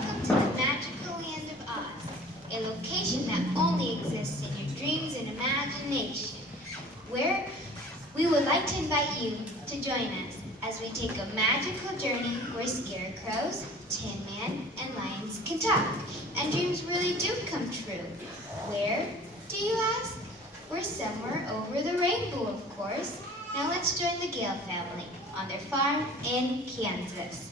Welcome to the magical land of Oz, a location that only exists in your dreams and imagination, where we would like to invite you to join us as we take a magical journey where scarecrows, Tin Man, and lions can talk, and dreams really do come true. Where, do you ask? We're somewhere over the rainbow, of course. Now let's join the Gale family on their farm in Kansas.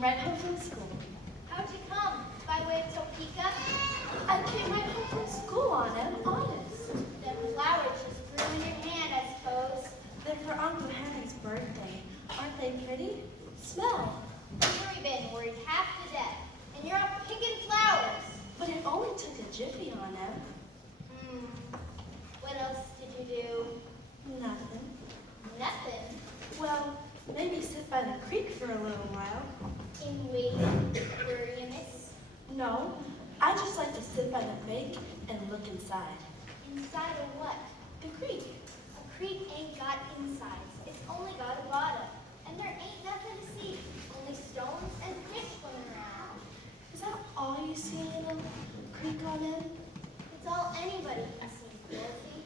Right home from school. How'd you come? By way of Topeka? I came right home from school on it, honest. Them flowers just grew in your hand, I suppose. They're for Uncle Henry's birthday. Aren't they pretty? Smell. You've been worried half to death, and you're out picking flowers. But it only took a jiffy on them. What else did you do? Nothing. Nothing? Well, maybe sit by the creek for a little while. In waiting, were you, miss? No, I just like to sit by the bank and look inside. Inside of what? The creek. A creek ain't got insides. It's only got a bottom. And there ain't nothing to see. Only stones and fish swimming around. Is that all you see in a creek on it? It's all anybody can see, Dorothy.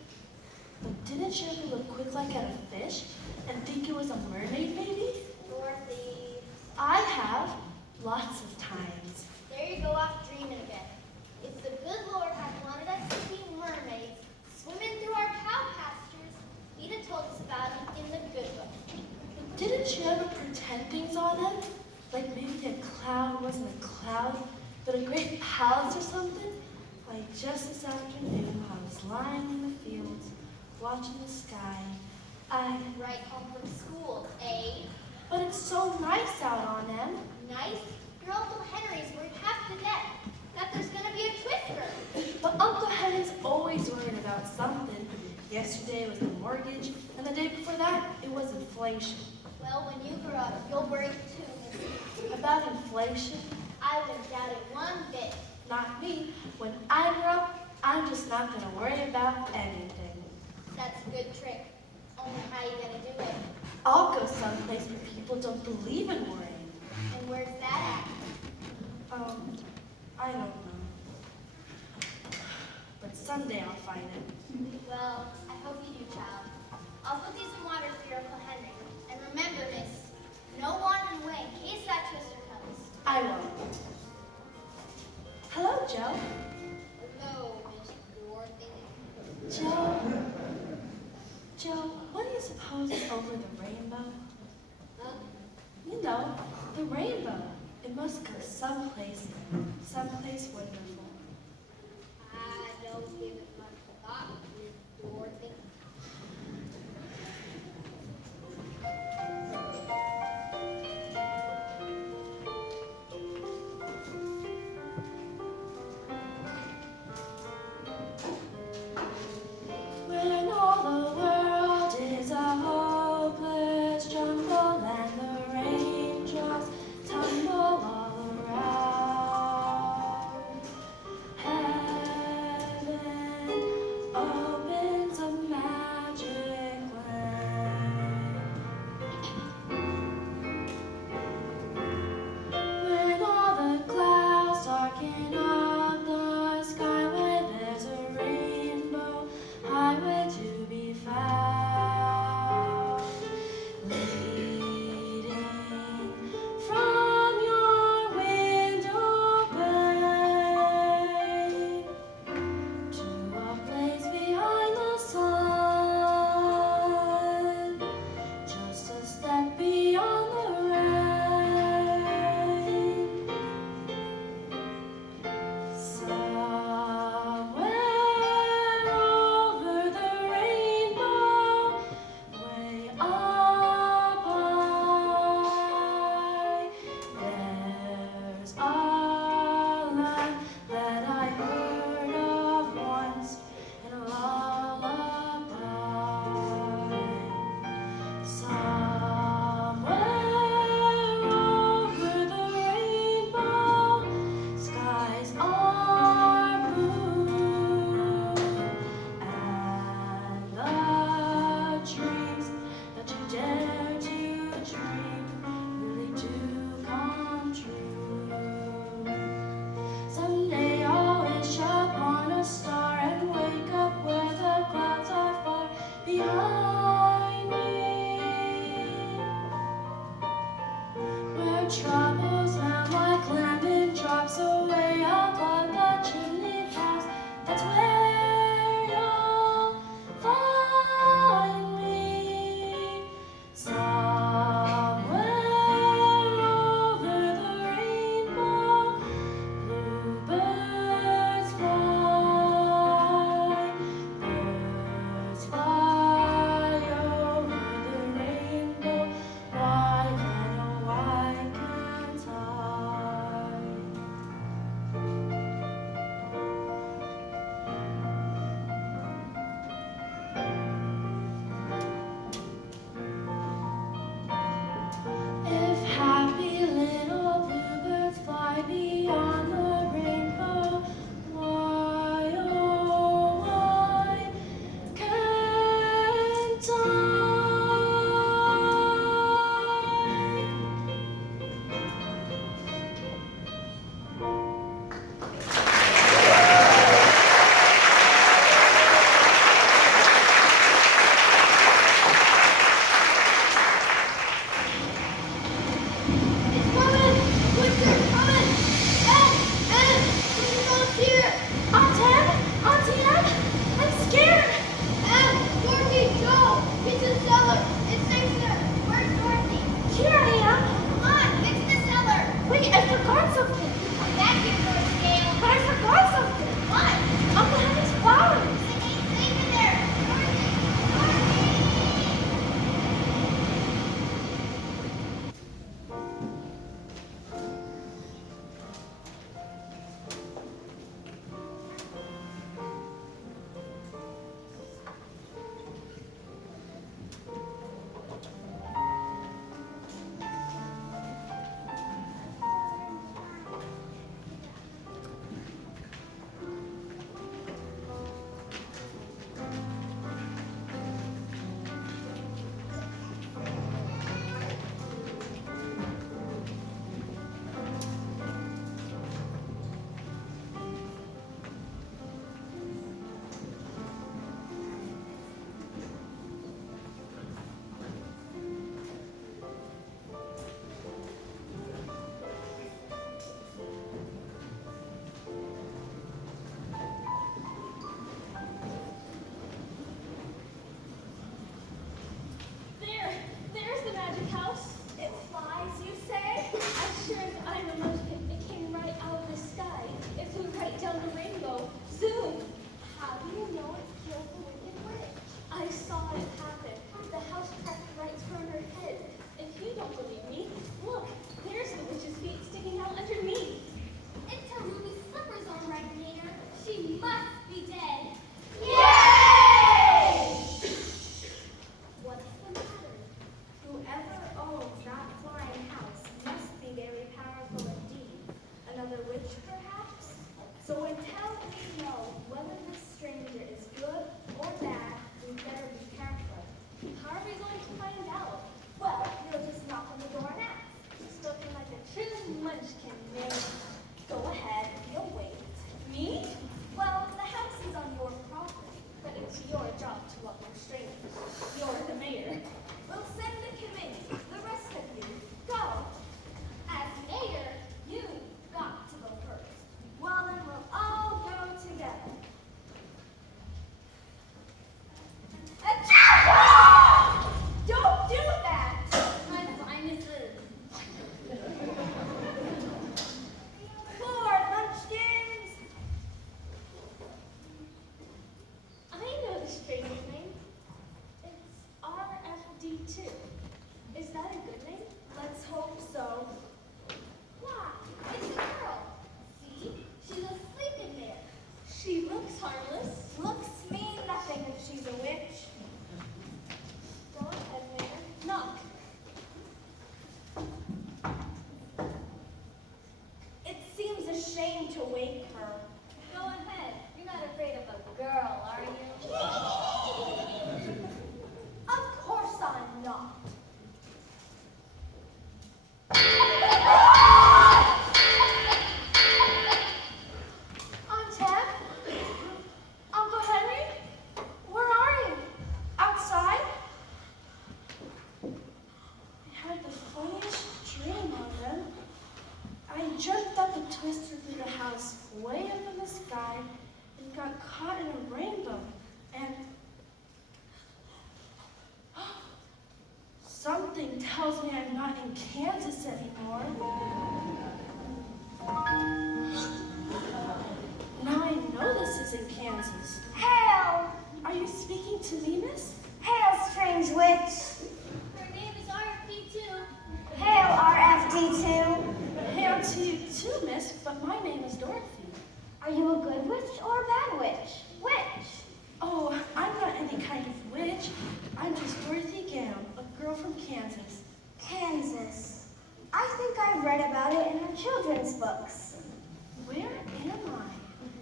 But didn't you ever look quick like at a fish and think it was a mermaid maybe? Dorothy. I have, lots of times. There you go off dreaming again. If the good Lord had wanted us to see mermaids swimming through our cow pastures, he'd have told us about them in the good book. Didn't you ever pretend things on them? Like maybe a cloud wasn't a cloud, but a great palace or something? Like just this afternoon, I was lying in the fields, watching the sky. Right home from school, eh? But it's so nice out on them. Nice? Your Uncle Henry's worried half to death that there's gonna be a twister. But Uncle Henry's always worried about something. Yesterday was the mortgage, and the day before that, it was inflation. Well, when you grow up, you'll worry too. About inflation? I wouldn't doubt it one bit. Not me. When I grow up, I'm just not going to worry about anything. That's a good trick. Only how you gonna do it? I'll go someplace where people don't believe in worrying. And where's that at? I don't know. But someday I'll find it. Well, I hope you do, child. I'll put these in water for your Uncle Henry. And remember, miss, no wandering away in case that twister comes. I won't. Hello, Joe. Hello, Miss Dorothy. Joe, what do you suppose is over the rainbow? Huh? You know, the rainbow. It must go someplace wonderful. I don't So until we know whether this stranger is good or bad, we better be careful. How are we going to find out? Well, you'll just knock on the door and ask. Spoken like a true munchkin, Mary. Go ahead, you'll wait. Me? Well, the house is on your property, but it's your job to welcome strangers. You're the mayor. We'll send a committee. The rest of you, go. As mayor, you've got to go first. Well, then we'll all go together. Achoo! Don't do that! My finest Poor munchkins! I know the stranger's name. It's RFD2. Is that a good name? Let's hope so. Why? It's a girl. See? She's asleep in there. She looks harmless. Looks mean nothing if she's a witch. Go ahead, Mayor. Knock. It seems a shame to wake her. Go ahead. You're not afraid of a girl, are you? Of course I'm not. Aunt Tab? Uncle Henry? Where are you? Outside? I had the funniest dream of them. I jumped up a twister through the house, way up in the sky, and got caught in a rainbow. And something tells me I'm not in Kansas anymore. Now I know this isn't Kansas. Hail! Are you speaking to me, miss? Hail, strange witch! Her name is RFD2. Hail, RFD2! Hail to you too, miss, but my name is Dorothy. Are you a good witch or a bad witch? Which? Oh, I'm not any kind of witch. I'm just Dorothy Gale, a girl from Kansas. Kansas. I think I've read about it in the children's books. Where am I?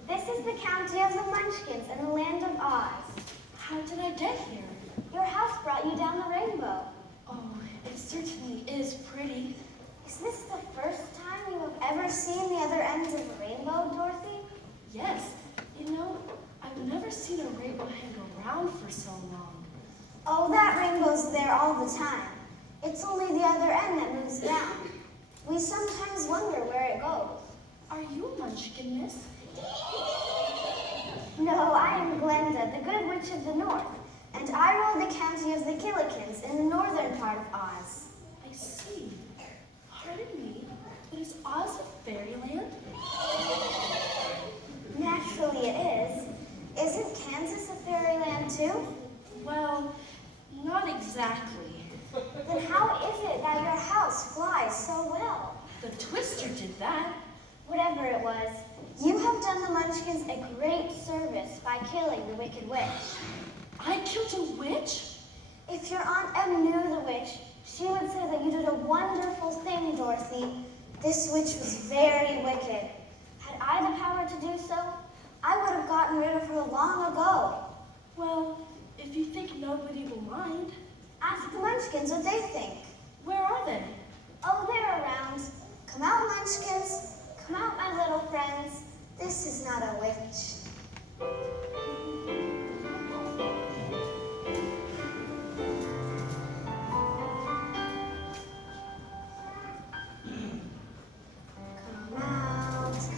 This is the county of the Munchkins in the land of Oz. How did I get here? Your house brought you down the rainbow. Oh, it certainly is pretty. Is this the first time you have ever seen the other ends of a rainbow, Dorothy? Yes, you know, I've never seen a rainbow hang around for so long. Oh, that rainbow's there all the time. It's only the other end that moves around. We sometimes wonder where it goes. Are you a munchkin, miss? No, I am Glenda, the Good Witch of the North, and I rule the county of the Killikins in the northern part of Oz. I see. Pardon me, but is Oz a fairyland? Naturally it is. Isn't Kansas a fairyland too? Well, not exactly. Then how is it that your house flies so well? The Twister did that. Whatever it was, you have done the Munchkins a great service by killing the Wicked Witch. I killed a witch? If your Aunt Em knew the witch, she would say that you did a wonderful thing, Dorothy. This witch was very wicked. Had I the power to do so, I would have gotten rid of her long ago. Well, if you think nobody will mind. Ask the Munchkins what they think. Where are they? Oh, they're around. Come out, Munchkins. Come out, my little friends. This is not a witch.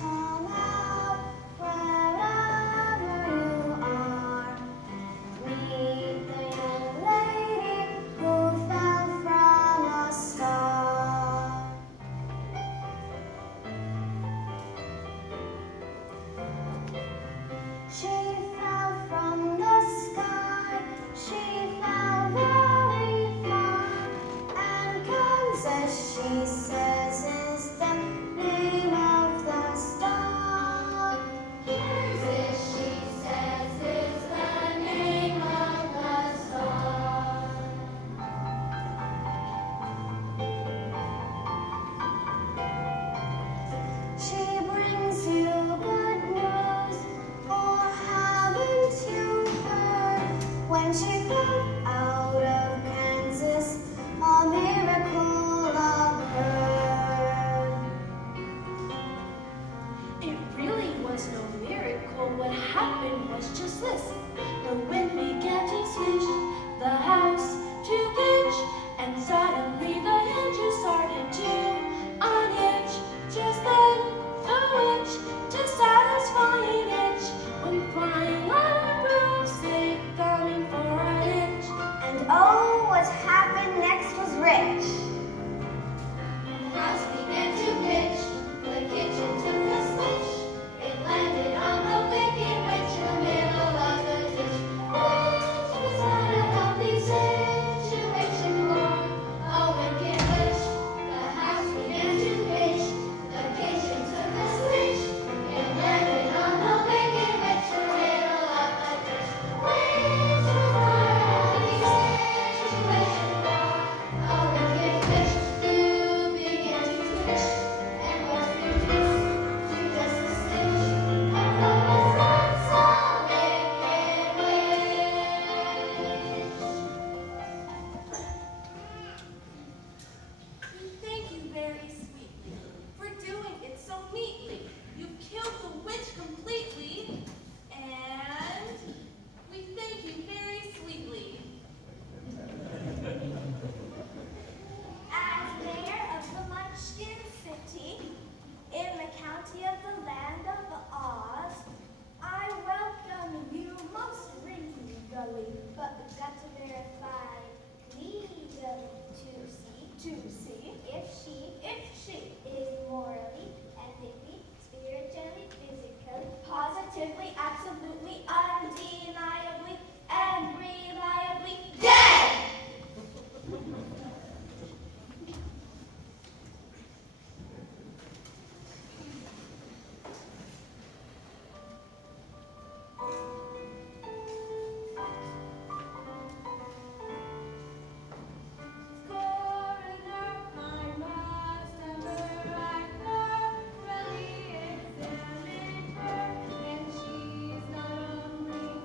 Come out, wherever you are. Meet the young lady who fell from a star. She was just this. The wind began to switch the house to pitch, and suddenly the hinges started to unhitch. Just then, the witch, to satisfy an itch, went flying on a broomstick, coming for a hitch. And oh, what happened next was rich. The house began to pitch, the kitchen took a switch. It landed on the wicked witch in the middle of the ditch. Which was not a healthy situation for a wicked witch. The house began to pitch, the kitchen took a switch. It landed on the wicked witch in the middle of the ditch. Which was not a healthy situation for a wicked witch who began to twitch and was reduced to just a stitch. Although it's not so wicked witch. We thank you very sweetly for doing it so neatly. You've killed the witch completely, and we thank you very sweetly. As mayor of the Munchkin City, in the county of the land of Oz, I welcome you most regally, but we've got to verify legally to see if she is morally, ethically, spiritually, physically, positively, absolutely, undeniably, and reliably dead! Coroner, I must never act thoroughly examine her, and she's not only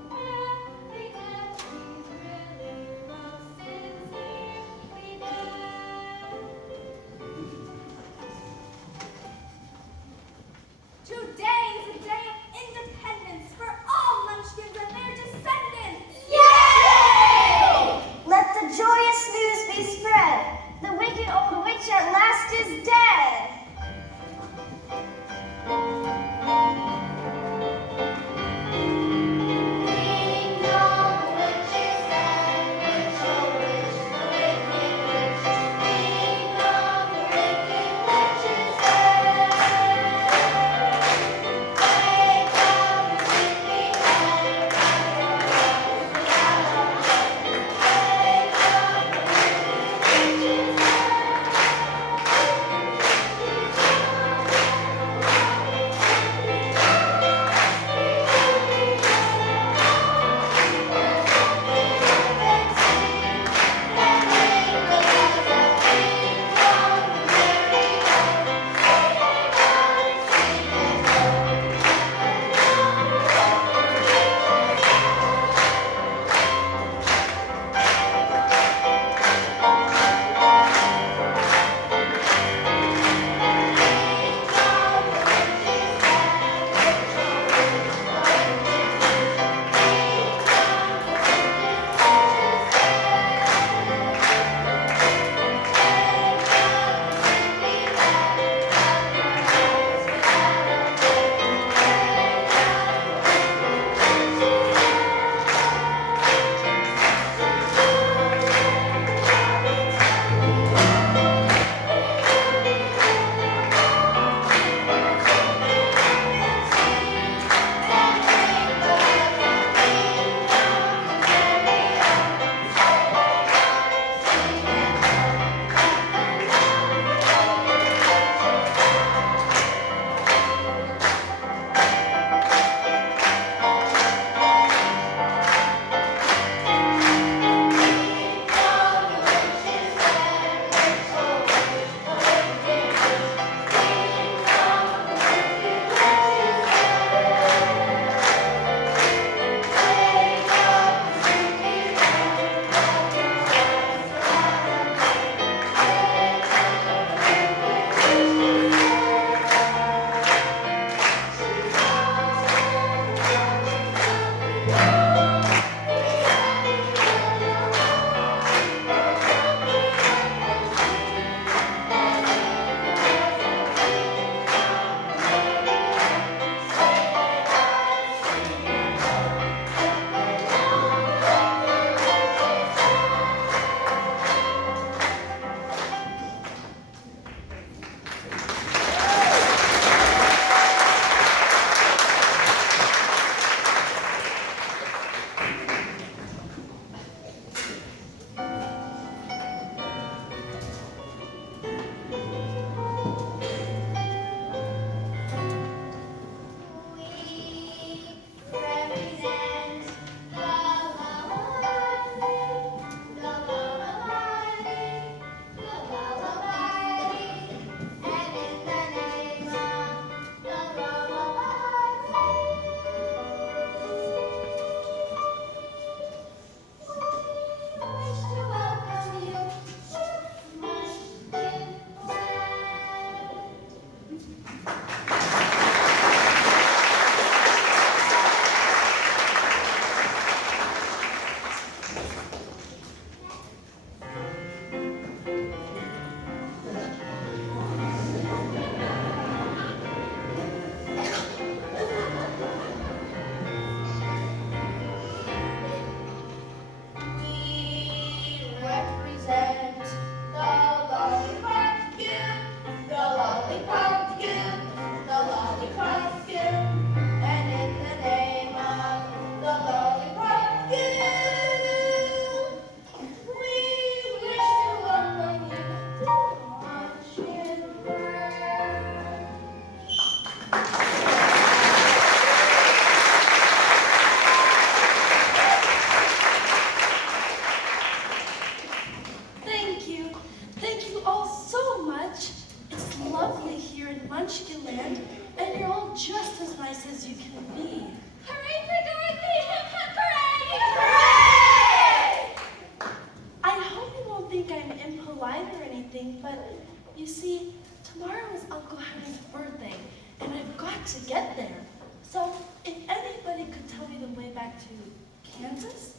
Kansas?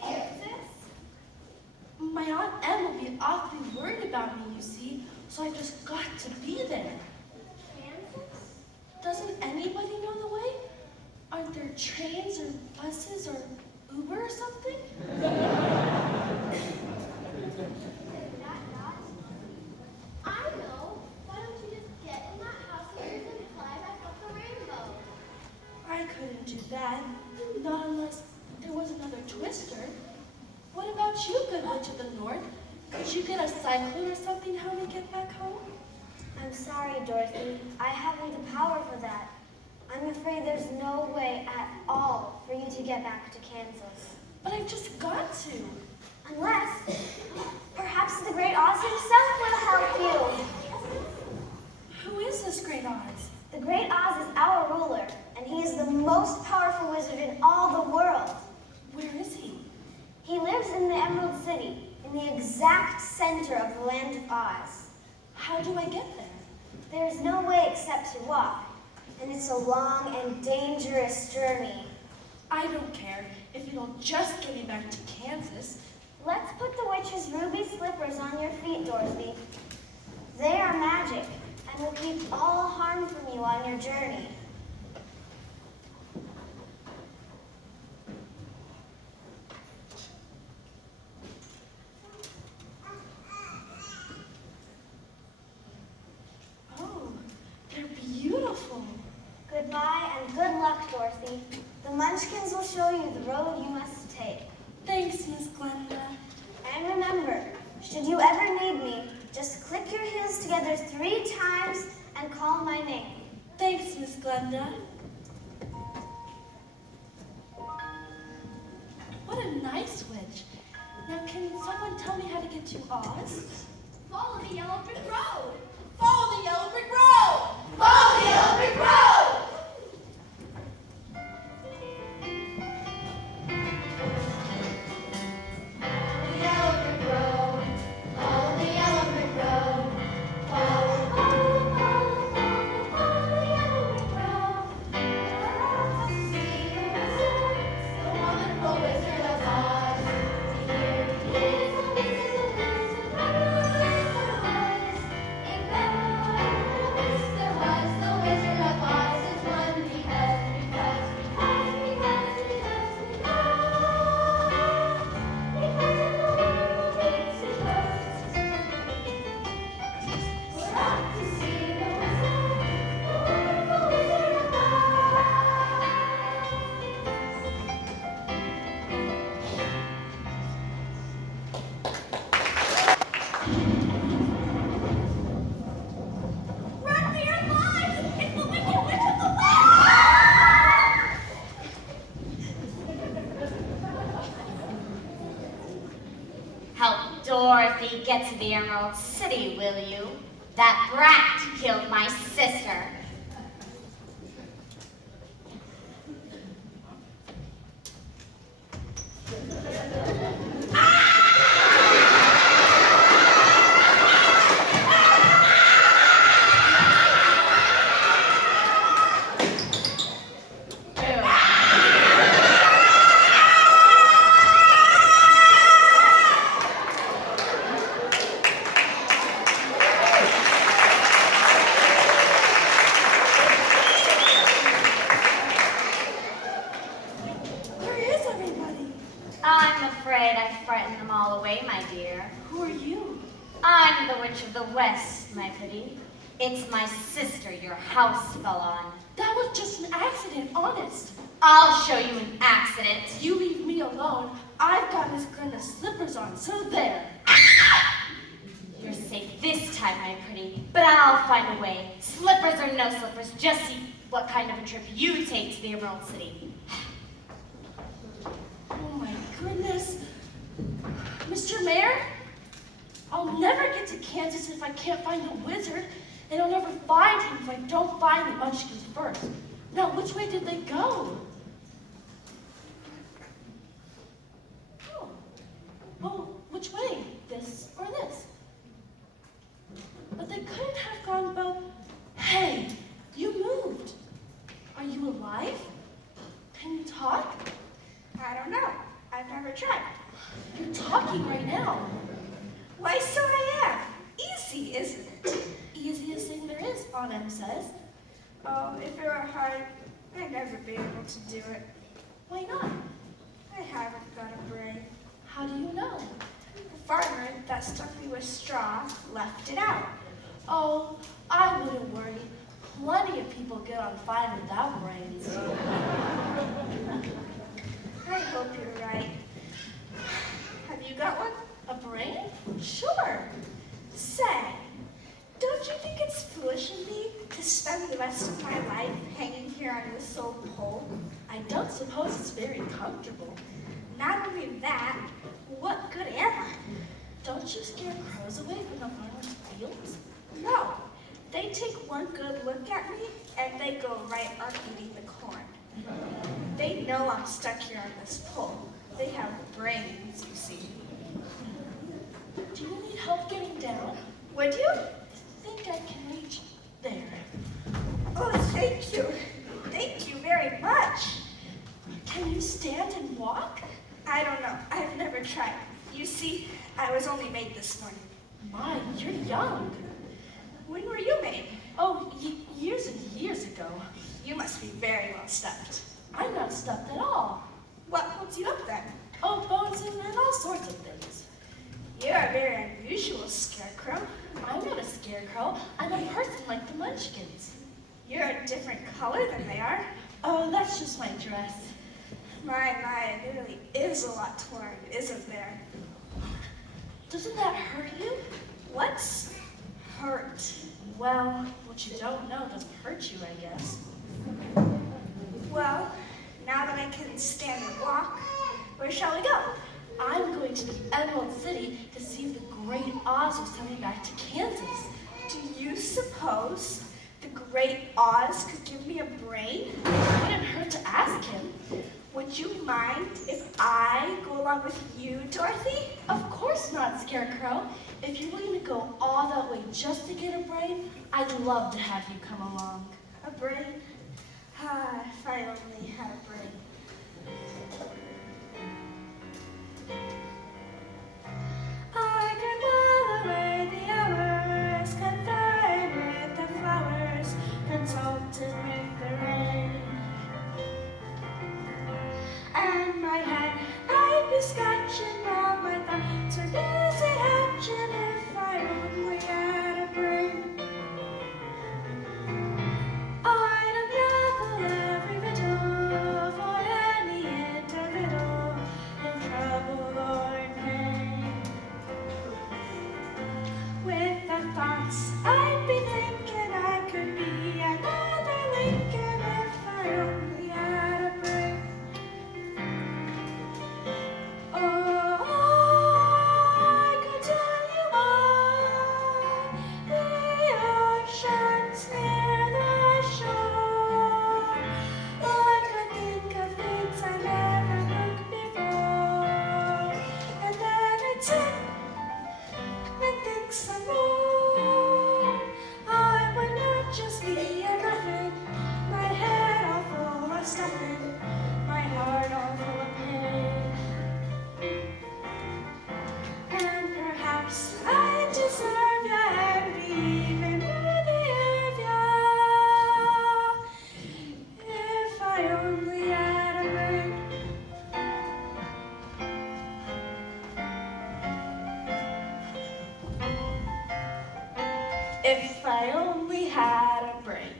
Kansas? My Aunt Em will be awfully worried about me, you see, so I've just got to be there. Kansas? Doesn't anybody know the way? Aren't there trains or buses or Uber or something? I know. Why don't you just get in that house of yours and fly back up the rainbow? I couldn't do that, not unless there was another twister. What about you, good witch of the north? Could you get a cyclone or something to help me get back home? I'm sorry, Dorothy. I haven't the power for that. I'm afraid there's no way at all for you to get back to Kansas. But I've just got to. Unless, perhaps the great Oz himself will help you. Who is this great Oz? The great Oz is our ruler, and he is the most powerful wizard in all the world. Where is he? He lives in the Emerald City, in the exact center of the land of Oz. How do I get there? There is no way except to walk, and it's a long and dangerous journey. I don't care if you'll just get me back to Kansas. Let's put the witch's ruby slippers on your feet, Dorothy. They are magic, and will keep all harm from you on your journey. Oh, they're beautiful. Goodbye and good luck, Dorothy. The Munchkins will show you the road you must take. Thanks, Miss Glenda. And remember, should you ever need me, just click your heels together 3 times and call my name. Thanks, Miss Glenda. What a nice witch. Now, can someone tell me how to get to Oz? Follow the yellow brick road. Follow the yellow brick road! Follow the yellow brick road. Run for your lives! It's the Wicked Witch of the West! Help Dorothy get to the Emerald City, will you? That brat killed my sister. Where is everybody? I'm afraid I frightened them all away, my dear. Who are you? I'm the Witch of the West, my pretty. It's my sister your house fell on. That was just an accident, honest. I'll show you an accident. You leave me alone. I've got Miss Glenda's slippers on, so there. You're safe this time, my pretty, but I'll find a way. Slippers or no slippers, just see what kind of a trip you take to the Emerald City. Oh my goodness. Mr. Mayor, I'll never get to Kansas if I can't find the wizard, and I'll never find him if I don't find the Munchkins first. Now, which way did they go? Oh, well, which way? This or this? But they couldn't have gone both. Hey, you moved. Are you alive? Can you talk? I don't know. I've never tried. You're talking right now. Why, so I am. Easy, isn't it? Easiest thing there is, Aunt Em says. Oh, if it were hard, I'd never be able to do it. Why not? I haven't got a brain. How do you know? The farmer that stuffed me with straw left it out. Oh, I wouldn't worry. Plenty of people get on fine without brains. I hope you're right. Have you got one? A brain? Sure. Say, don't you think it's foolish of me to spend the rest of my life hanging here on this old pole? I don't suppose it's very comfortable. Not only that, what good am I? Don't you scare crows away from the farmer's fields? No, they take one good look at me and they go right on eating the corn. They know I'm stuck here on this pole. They have brains, you see. Do you need help getting down? Would you? I think I can reach there. Oh, thank you. Thank you very much. Can you stand and walk? I don't know. I've never tried. You see, I was only made this morning. My, you're young. When were you made? Oh, years and years ago. You must be very well stuffed. I'm not stuffed at all. What holds you up then? Oh, bones and all sorts of things. You're a very unusual scarecrow. I'm not a scarecrow. I'm a person like the Munchkins. You're a different color than they are. Oh, that's just my dress. My, it really is a lot torn, isn't there? Doesn't that hurt you? What's hurt? Well, what you don't know doesn't hurt you, I guess. Well, now that I can stand and walk, where shall we go? I'm going to the Emerald City to see if the Great Oz was coming back to Kansas. Do you suppose the Great Oz could give me a brain? It wouldn't hurt to ask him. Would you mind if I go along with you, Dorothy? Of course not, Scarecrow. If you're willing to go all that way just to get a brain, I'd love to have you come along. A brain? Ah, if I only had a brain. I could while away the hours, confined with the flowers, consulted with the rain. And my head, I'd be scratching all my thoughts, or busy hatching if I only had a brain. I'd unravel every riddle for any individual in trouble or in pain. With the thoughts I'd be thinking I could be another Lincoln if I only had a brain. Oh, I could tell you why the ocean's near the shore. I could think of things I never looked before, and then I'd sit and think some more. I would not just be a nothing, my head all full of stuffing, my heart all full of pain. And perhaps I deserve ya and be even worthy of ya if I only had a brain. If I only had a brain.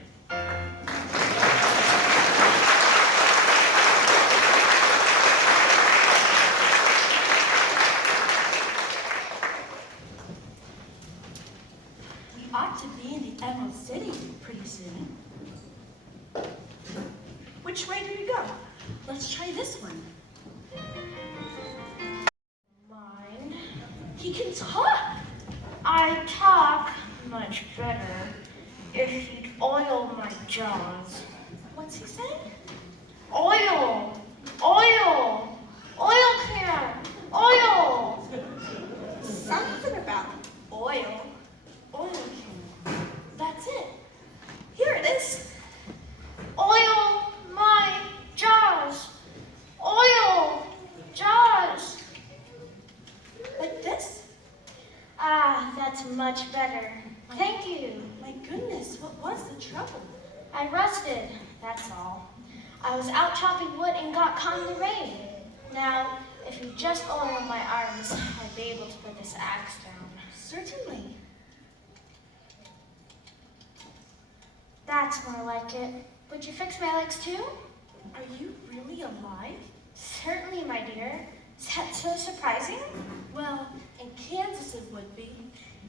We ought to be in the Emerald City pretty soon. Which way do we go? Let's try this one. Mine. He can talk. I talk much better if you'd oil my jaws. What's he saying? Oil! Oil! Oil can! Oil! Something about oil. Oil can. That's it. Here it is. Oil my jaws! Oil was out chopping wood and got caught in the rain. Now, if you just oil my arms, I'd be able to put this axe down. Certainly. That's more like it. Would you fix my legs too? Are you really alive? Certainly, my dear. Is that so surprising? Well, in Kansas it would be.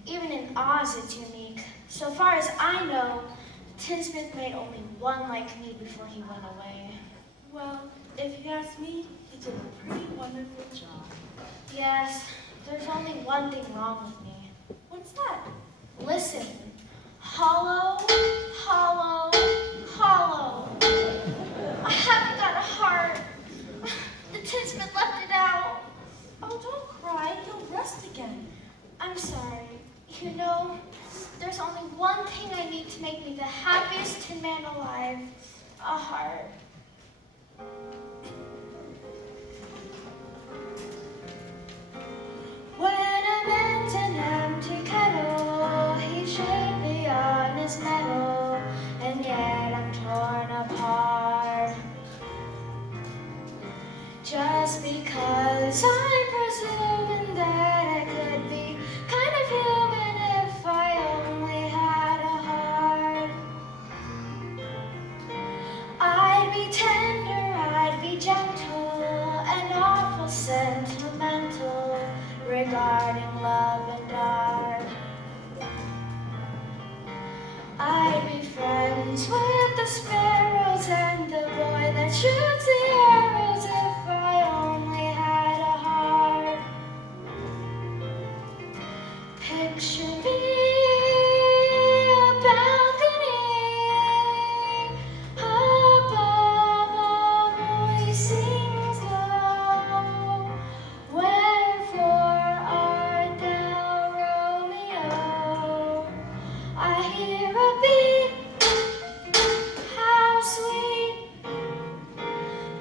Even in Oz, it's unique. So far as I know, Tinsmith made only one like me before he went away. Well, if you ask me, he did a pretty wonderful job. Yes, there's only one thing wrong with me. What's that? Listen. Hollow, hollow, hollow. I haven't got a heart. The tinsmith left it out. Oh, don't cry. You'll rest again. I'm sorry. You know, there's only one thing I need to make me the happiest tin man alive. A heart. When a man's an empty kettle, he should be on his mettle, and yet I'm torn apart. Just because I'm presuming that I could be kind of human if I only had a heart. I'd be tender, I'd be gentle, and awful sentimental regarding love and art. I'd be friends with the sparrows and the boy that shoots the arrows if I only had a heart. Picture me a balcony above a voice sings low. Wherefore art thou, Romeo? I hear a beat, how sweet,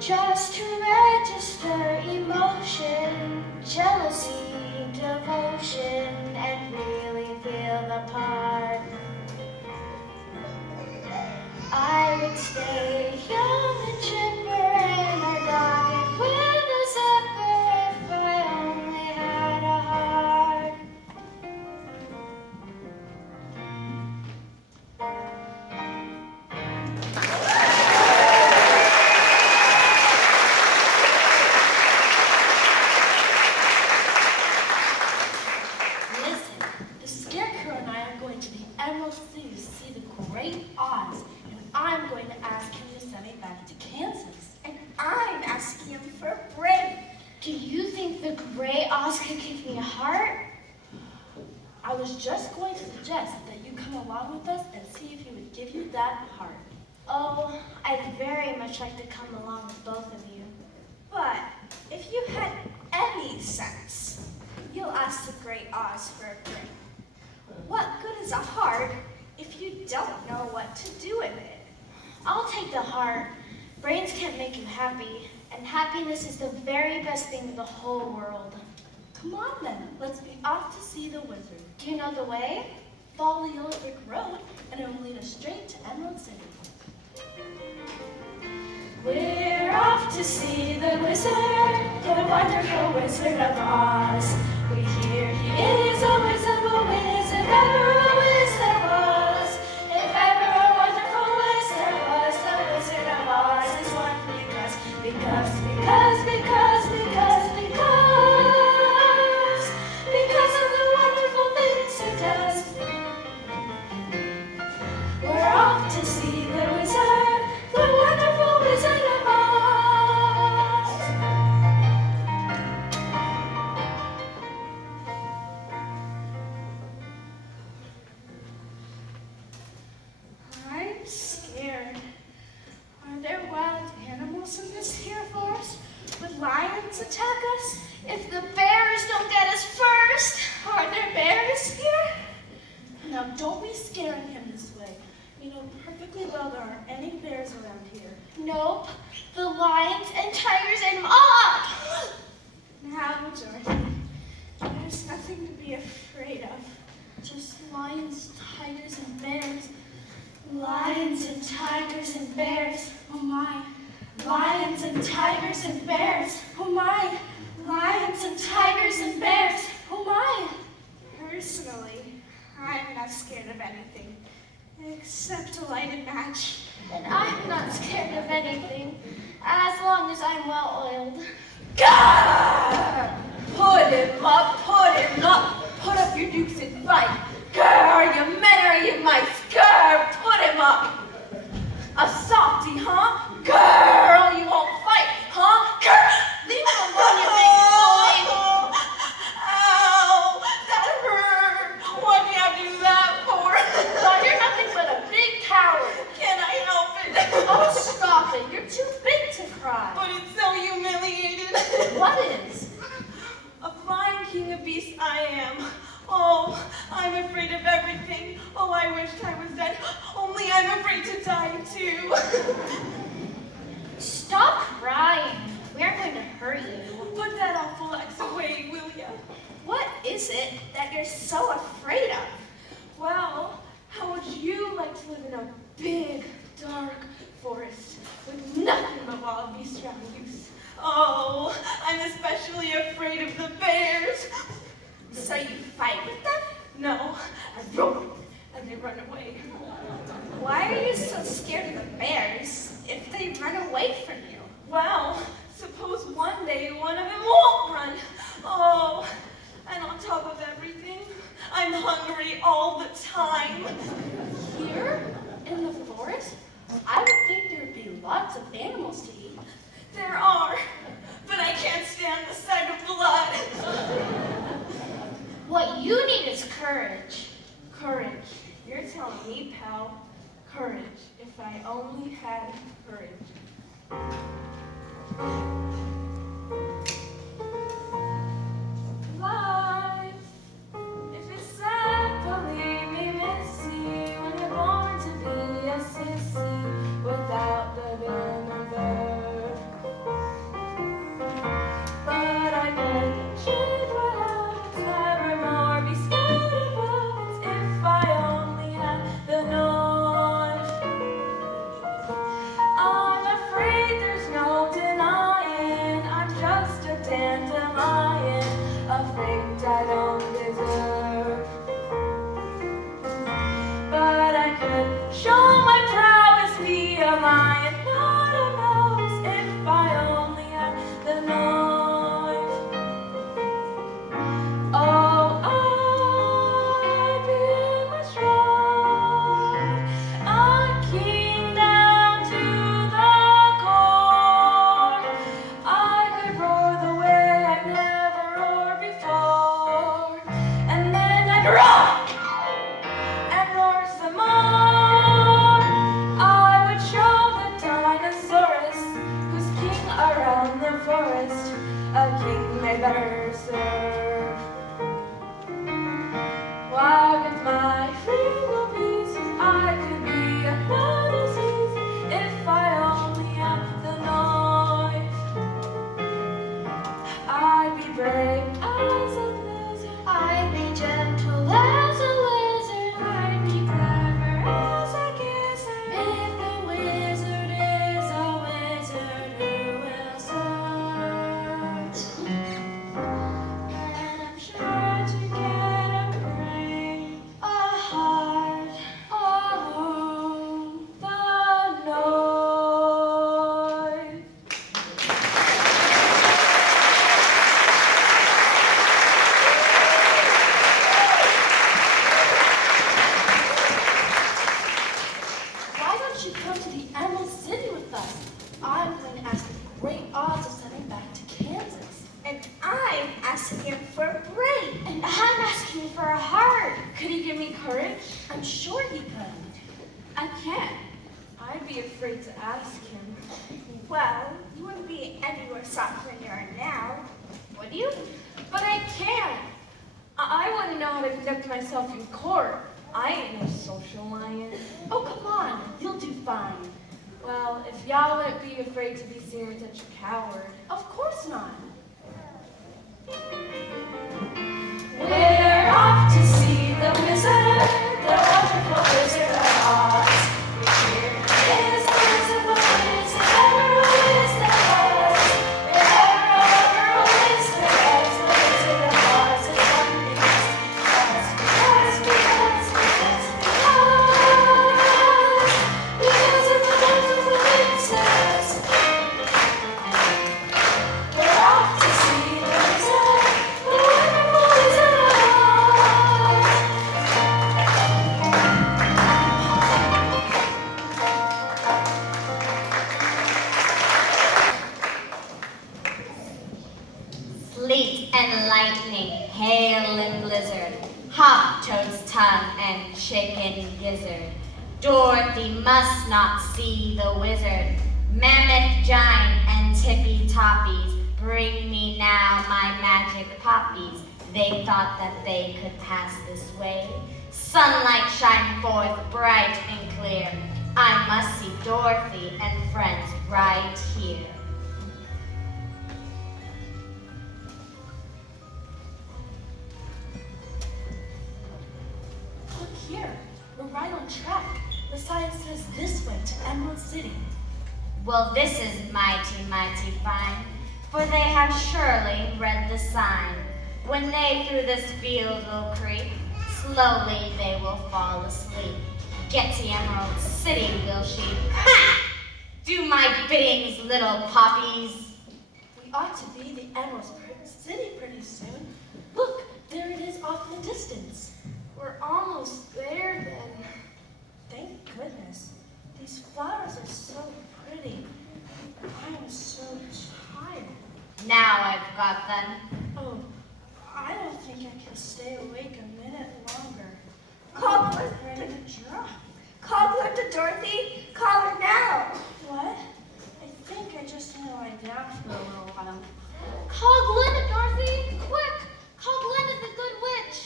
just to register emotion, jealousy, devotion, and really feel the part. I would stay young and chipper in a docket with a zipper if I only had a heart. Listen, the Scarecrow and I are going to the Emerald City to see the Great Oz, and I'm going to ask him to send me back to Kansas. And I'm asking him for a break. Do you think the gray Oz could give me a heart? I was just going to suggest that you come along with us and see if he would give you that heart. Oh, I'd very much like to come along with both of you. But if you had any sense, you'll ask the Great Oz for a break. What good is a heart if you don't know what to do with it? I'll take the heart. Brains can't make you happy, and happiness is the very best thing in the whole world. Come on then, let's be off to see the wizard. Do you know the way? Follow the yellow brick road and it will lead us straight to Emerald City. We're off to see the wizard, the wonderful Wizard of Oz. We hear he is a wizard, but whiz if ever a wiz there was. If ever a wonderful wiz there was, the Wizard of Oz is one because of the wonderful things he does. We're off to see the wizard, the wonderful Wizard of Oz. I'm scared. Are there wild animals in this here forest? Would lions attack us? If the bears don't get us first. Are there bears here? Now don't be scaring him this way. You know perfectly well there aren't any bears around here. Nope, the lions and tigers and up. Now, Dorothy, there's nothing to be afraid of. Just lions, tigers, and bears. Lions and tigers and bears. Oh my, tigers and bears, oh my. Lions and tigers and bears, oh my. Personally, I'm not scared of anything except a lighted match. And I'm not scared of anything, as long as I'm well oiled. Grr! Put him up, put him up. Put up your dukes and fight. Grr, are you men or are you mice? Grr, put him up. A softy, huh? Grr, you won't fight, huh? Grr, leave him alone, you big boy. Ow, that hurt. Why'd you have to do that for? Well, you're nothing but a big coward. Can I help it? Oh, stop it. You're too big to cry. But it's so humiliated. What is? A flying king of beasts I am. Oh, I'm afraid of everything. Oh, I wished I was dead. Only I'm afraid to die too. Stop crying. We aren't going to hurt you. Put that awful X away, will ya? What is it that you're so afraid of? Well, how would you like to live in a big, dark forest with nothing but wild beasts around you? Oh, I'm especially afraid of the bears. So you fight with them? No, I roll and they run away. Why are you so scared of the bears if they run away from you? Well, suppose one day one of them won't run. Oh, and on top of everything, I'm hungry all the time. Here? In the forest? I would think there would be lots of animals to eat. There are, but I can't stand the sight of blood. What you need is courage. Courage. You're telling me, pal. Courage. If I only had courage. Life. If it's sad, believe me, missy, when you're born to be a sissy without the vinegar. But I could change what happens, never more be scared of weapons if I only had the noise. I'm afraid there's no denying I'm just a dandelion, a fate I don't deserve. But I could show my prowess, be a lion, not a mouse, if I only had the noise. Oh, I'd be my stride, a king down to the core. I could roar the way I've never roared before, and then I'd roar and roar some more. I would show the dinosaurus who's king around the forest, a king they better serve. Why with my free piece I could be another season if I only had the noise. I'd be brave as a lizard, I'd be gentle as a lizard. I'd be clever as a gizzard. If the wizard is a wizard who will serve, And I'm sure to get a brain, a heart, oh, the noise. Why don't you come to the Emerald City with us? I'm going to ask the great odds to send him back to Kansas. and I'm asking him for a brain. And I'm asking for a heart. Could he give me courage? I'm sure he could. I can't. I'd be afraid to ask him. Well, you wouldn't be any worse off than you are now, would you? But I can't. I wouldn't know how to conduct myself in court. I ain't no social lion. Oh, come on. You'll do fine. Well, if y'all wouldn't be afraid to be seen with such a coward. Of course not. We're off to see the wizard, the wonderful wizard of Oz. Here is the wizard, who is the ever, who is the off Toad's tongue and chicken gizzard. Dorothy must not see the wizard. Mammoth giant and tippy toppies, bring me now my magic poppies. They thought that they could pass this way. Sunlight shine forth bright and clear. I must see Dorothy and friends right here. Look here, we're right on track. The sign says this way to Emerald City. Well, this is mighty, mighty fine, for they have surely read the sign. When they through this field will creep, slowly they will fall asleep. Get to Emerald City, will she? Ha! Do my biddings, little poppies. We ought to be the Emerald City pretty soon. Look, there it is off in the distance. We're almost there then. Thank goodness. These flowers are so pretty. I am so tired. Now I've got them. Oh, I don't think I can stay awake a minute longer. Call I'm ready to drop. Cobbler to Dorothy. Call her now. What? I think I just need to lie down for a little while. Call Glinda, Dorothy! Quick! Call Glinda, the good witch!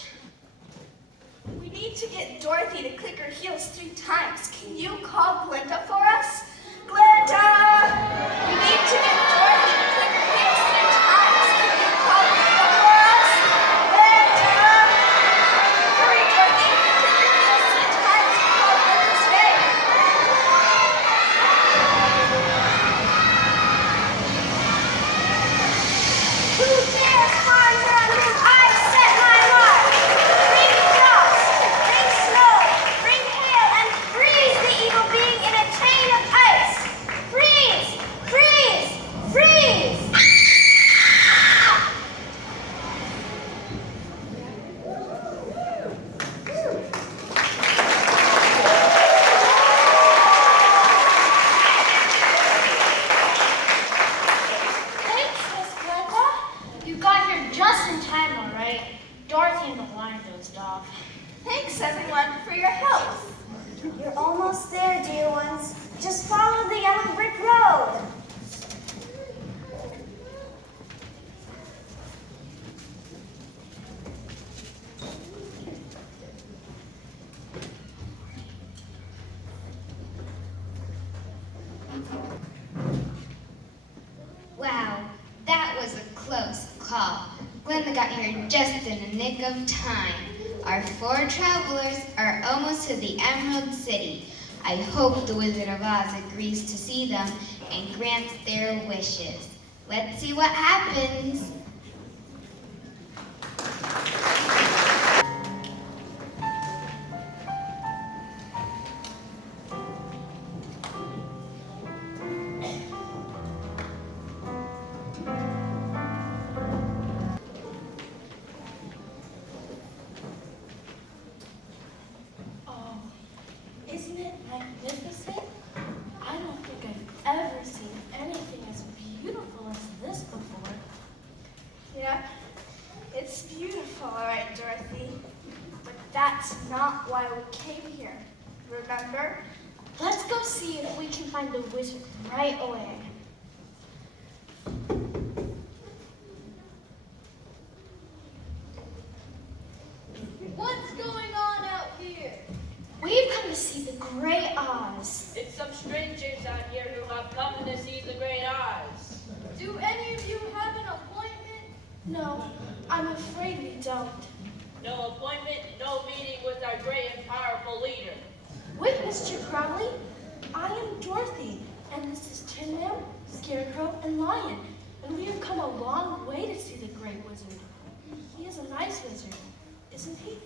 We need to get Dorothy to click her heels 3 times. Can you call Glinda for us? Glinda! We need to get Dorothy to click her heels 3 times. Can you call Glinda for us? Glinda! Hurry, Dorothy. Click your heels 3 times and call Glinda's name. Who dares harm her on whom I set my mark? Bring frost, bring snow, bring hail, and freeze the evil being in a chain of ice. Freeze! Freeze! Freeze! Thanks, Miss Glinda. You got here just in time, all right. Dorothy and the lion dozed off. Thanks, everyone, for your help. You're almost there, dear ones. Just follow the yellow brick road. Wow, that was a close call. Glinda got here just in the nick of time. Our 4 travelers are almost to the Emerald City. I hope the Wizard of Oz agrees to see them and grants their wishes. Let's see what happens. Oh, isn't it magnificent? I don't think I've ever seen anything as beautiful as this before. Yeah, it's beautiful, all right, Dorothy. But that's not why we came here. Remember? Let's go see if we can find the wizard right away. What's going on out here? We've come to see the Great Oz. It's some strangers out here who have come to see the Great Oz. Do any of you have an appointment? No, I'm afraid we don't. No appointment, no meeting with our great and powerful leader. Wait, Mr. Crowley. I am Dorothy, and this is Tin Man, Scarecrow, and Lion. And we have come a long way to see the Great Wizard. He is a nice wizard, isn't he?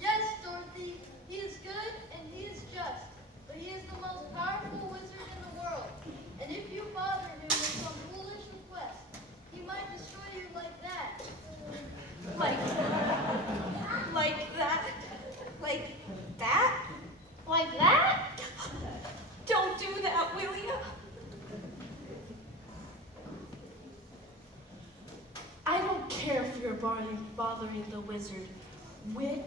Yes, Dorothy. He is good and he is just. But he is the most powerful wizard in the world. And if you bother him with some foolish request, he might destroy you like that. Like that? Like that? Like that? Don't do that, will you? I don't care if you're bothering the wizard.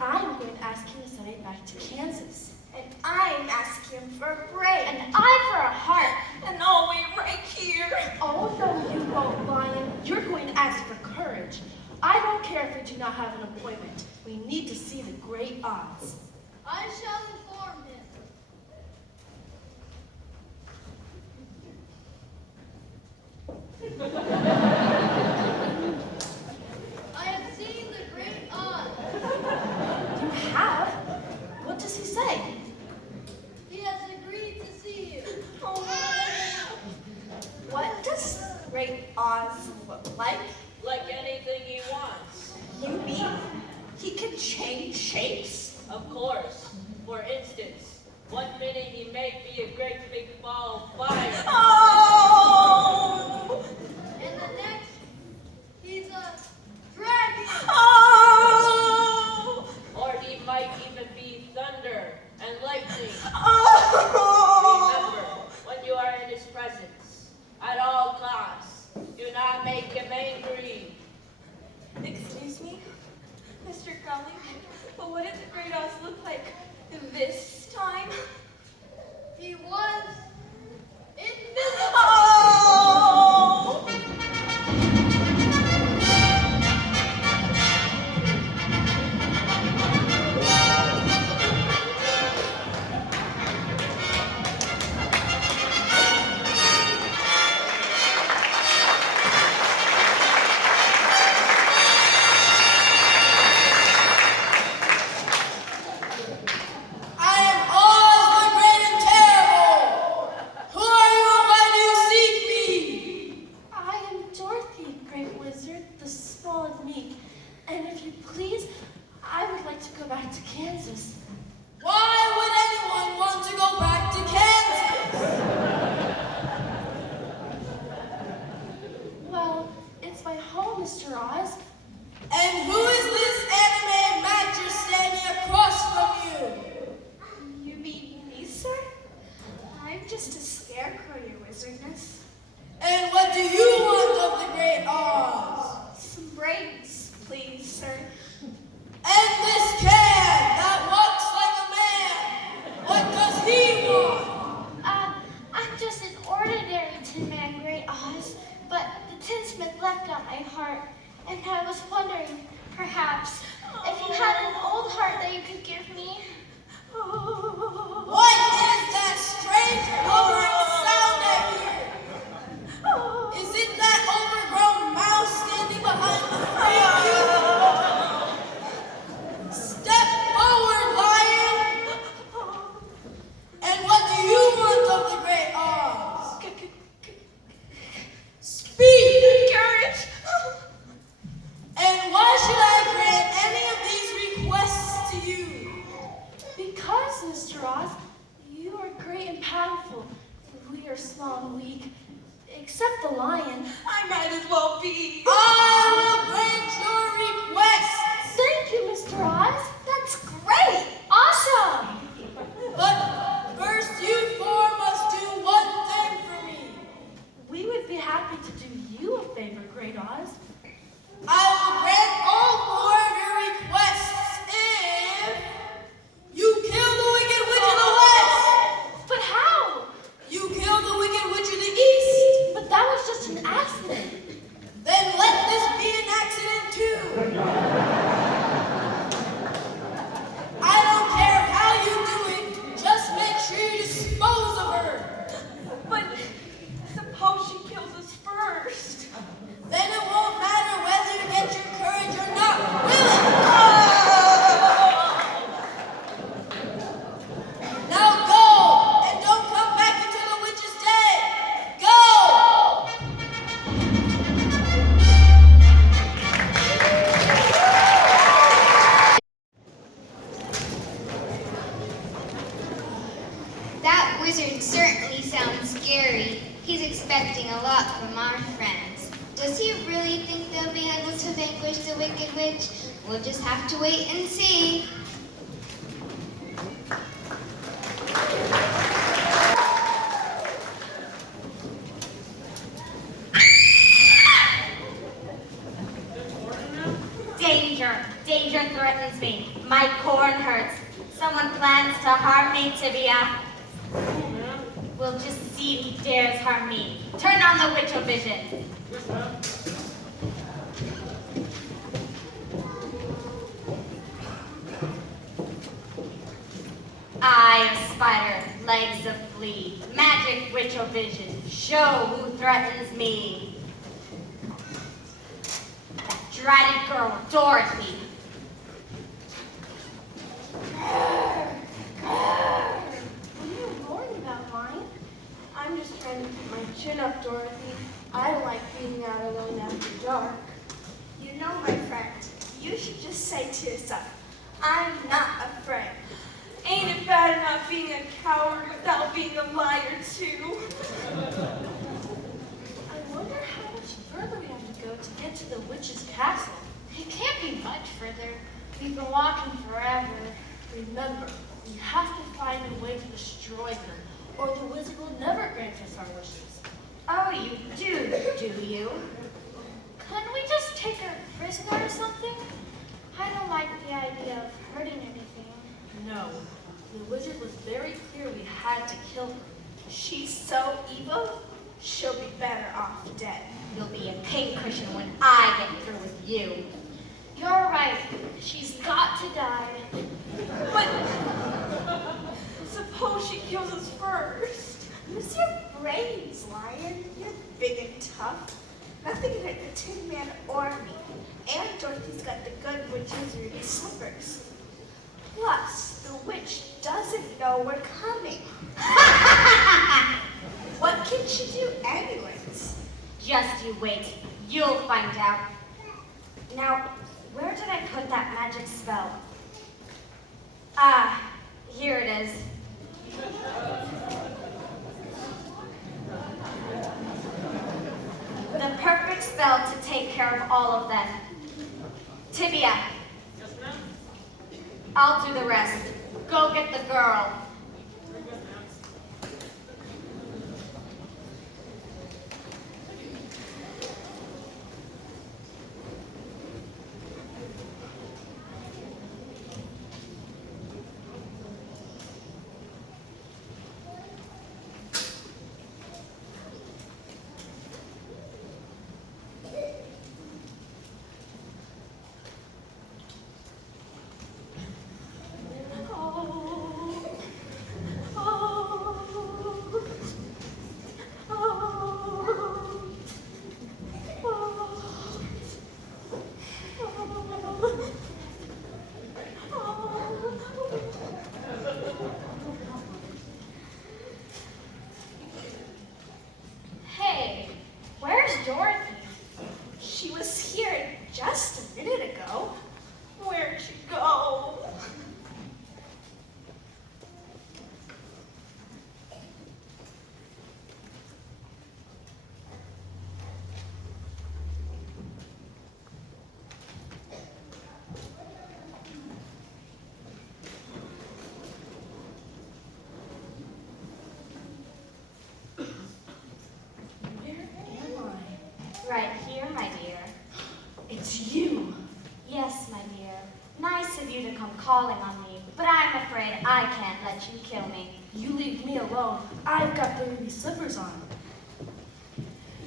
I'm going to ask him to send it back to Kansas. And I'm asking him for a brain. And I for a heart. And I'll wait right here. Oh, no, you won't, Lion. You're going to ask for courage. I don't care if we do not have an appointment. We need to see the Great Oz. I shall inform him. I have seen the Great Oz. You have? What does he say? He has agreed to see you. What does Great Oz look like? Like anything he wants. You mean he can change shapes? Of course. For instance, one minute he may be a great big ball of fire. Oh! And the next, he's a dragon. Oh! Or he might even be thunder and lightning. Oh! Remember, when you are in his presence, at all costs, do not make him angry. Excuse me, Mr. Crowley, but what did the Great Oz look like this time? He was invisible. Oh! I am Oz the Great and Terrible. Who are you and why do you seek me? I am Dorothy, Great Wizard, the small and meek. And if you please, I would like to go back to Kansas. Why would anyone want to go back to Kansas? Well, it's my home, Mr. Oz. And who is this anime matcher standing across from you? You mean me, sir? I'm just a scarecrow, your wizardness. And what do you want of the Great Oz? Some brains, please, sir. And this can that walks like a man. What does he want? I'm just an ordinary Tin Man, Great Oz, but the tinsmith left out my heart, and I was wondering, perhaps, if you had an old heart that you could give me. What is that strange hovering sound I hear? Is it that overgrown mouse standing behind the preview? Step forward, lion! And what do you want of the Great Oz? Speak! Courage! And why should I grant any of these requests to you? Because, Mr. Oz, you are great and powerful, and we are small and weak. Except the lion. I might as well be. I will grant your requests. Thank you, Mr. Oz. That's great! Awesome! But first, you four must do one thing for me. We would be happy to do you a favor, Great Oz. I will grant all four of your requests if you kill the Wicked Witch of the West. But how? You kill the Wicked Witch of the East. But that was just an accident. Then let this be an accident too. I don't care how you do it. Just make sure you dispose of her. But suppose she kills us first. Then it won't matter whether you get your courage or not, will it? Now go, and don't come back until the witch's day. Go! That wizard certainly sounds scary. He's expecting a lot from our friends. Does he really think they'll be able to vanquish the Wicked Witch? We'll just have to wait and see. Danger! Danger threatens threatens me. My corn hurts. Someone plans to harm me, Tibia. We'll just see who dares harm me. Turn on the witch-o-vision. Yes, ma'am. Eye of spider, legs of flea, magic witch-o-vision, show who threatens me. That dreaded girl, Dorothy. What are you roaring about, Lion? I'm just trying to keep my chin up, Dorothy. I don't like being out alone after dark. You know, my friend, you should just say to yourself, I'm not afraid. Ain't it bad not being a coward without being a liar, too? I wonder how much further we have to go to get to the witch's castle. It can't be much further. We've been walking forever. Remember, we have to find a way to destroy them, or the wizard will never grant us our wishes. Oh, you do you? Couldn't we just take her prisoner or something? I don't like the idea of hurting anything. No, the wizard was very clear we had to kill her. She's so evil, she'll be better off dead. You'll be a pincushion when I get through with you. You're right. She's got to die. But suppose she kills us first. Use your brains, Lion. You're big and tough. Nothing can hurt the Tin Man or me. And Dorothy's got the good witch's slippers. Plus, the witch doesn't know we're coming. What can she do anyways? Just you wait. You'll find out. Now, where did I put that magic spell? Ah, here it is. The perfect spell to take care of all of them. Tibia, Yes, ma'am. I'll do the rest. Go get the girl. Very good, ma'am. Hey, where's Dorothy? She was here just a minute ago. Where'd she go? Where am I? Right here, my dear. It's you. Yes, my dear. Nice of you to come calling on me, but I'm afraid I can't let you kill me. You leave me alone. I've got the ruby slippers on.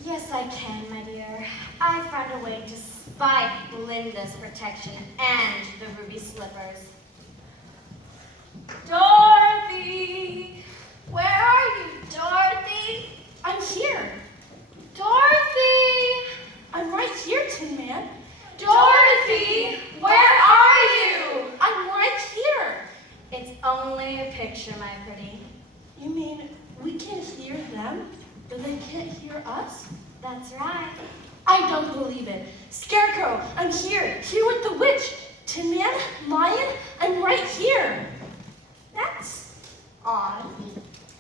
Yes, I can, my dear. I found a way to spite Glinda's protection and the ruby slippers. Dorothy! Where are you, Dorothy? I'm here. Dorothy! I'm right here, Tin Man. Dorothy! Where are you? I'm right here. It's only a picture, my pretty. You mean we can't hear them, but they can't hear us? That's right. I don't believe it. Scarecrow, I'm here with the witch. Tin Man, Lion, I'm right here. That's odd.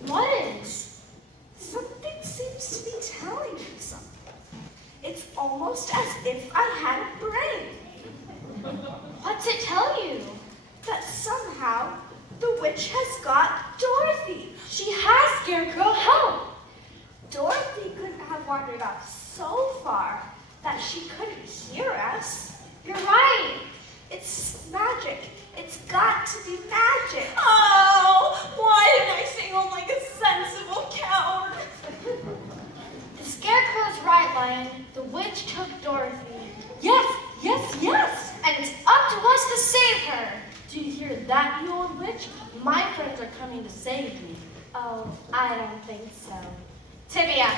What is? Something seems to be telling me something. It's almost as if I had a brain. What's it tell you? That somehow the witch has got Dorothy. She has Scarecrow. Help! Dorothy couldn't have wandered off so far that she couldn't hear us. You're right. It's magic. Jane. The witch took Dorothy. Yes, yes, yes! And it's up to us to save her. Do you hear that, you old witch? My friends are coming to save me. Oh, I don't think so. Tibia,